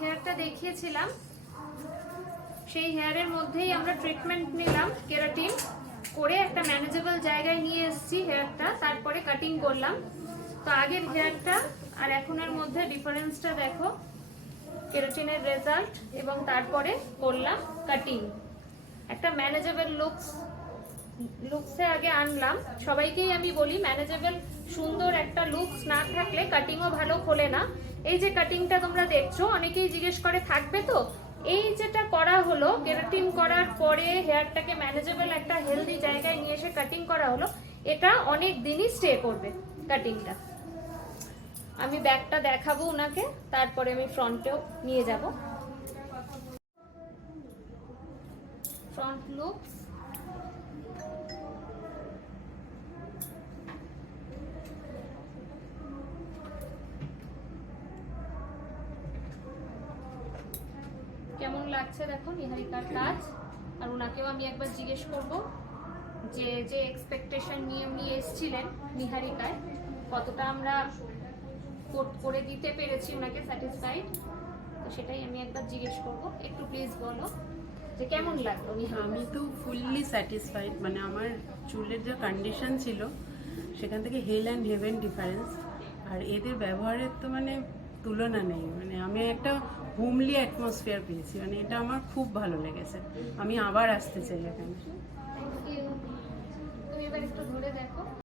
হেয়ারটা দেখিয়েছিলাম সেই হেয়ারের মধ্যেই আমরা ট্রিটমেন্ট নিলাম, কেরাটিন করে একটা ম্যানেজেবল জায়গায় নিয়ে এসেছি হেয়ারটা, তারপরে কাটিং করলাম। তো আগের হেয়ারটা আর এখনের মধ্যে ডিফারেন্সটা দেখো, কেরাটিনের রেজাল্ট এবং তারপরে করলাম কাটিং। একটা ম্যানেজেবল লুকসে আগে আনলাম। সবাইকেই আমি বলি ম্যানেজেবল সুন্দর একটা লুকস না থাকলে কাটিংও ভালো খোলে না। এই যে কাটিংটা তোমরা দেখছো, অনেকেই জিজ্ঞেস করে থাকবে তো, এই যেটা করা হলো কেরাটিন করার পরে হেয়ারটাকে ম্যানেজেবল একটা হেলদি জায়গায় নিয়ে এসে কাটিং করা হলো, এটা অনেক দিনই স্টে করবে কাটিংটা। আমি ব্যাকটা দেখাবো ওনাকে, তারপরে আমি ফ্রন্টেও নিয়ে যাব। ফ্রন্ট লুক কেমন লাগছে দেখো নিহারিকার কাজ। আর ওনাকেও আমি একবার জিজ্ঞেস করব যে যে এক্সপেকটেশন নিয়ে উনি এসেছিলেন নিহারিকায়, কতটা আমরা করে দিতে পেরেছি ওনাকে স্যাটিসফাইড, তো সেটাই আমি একবার জিজ্ঞেস করব। একটু প্লিজ বলো যে কেমন লাগলো। আমি তো ফুললি স্যাটিসফাইড, মানে আমার চুলের যে কন্ডিশন ছিল সেখান থেকে হেল অ্যান্ড হেভেন ডিফারেন্স। আর এদের ব্যবহারের তো মানে তুলনা নেই, মানে আমি একটা হোমলি অ্যাটমসফিয়ার পেয়েছি, মানে এটা আমার খুব ভালো লেগেছে। আমি আবার আসতে চাই এখানে। Thank you. তুমি এবার একটু ধরে দেখো।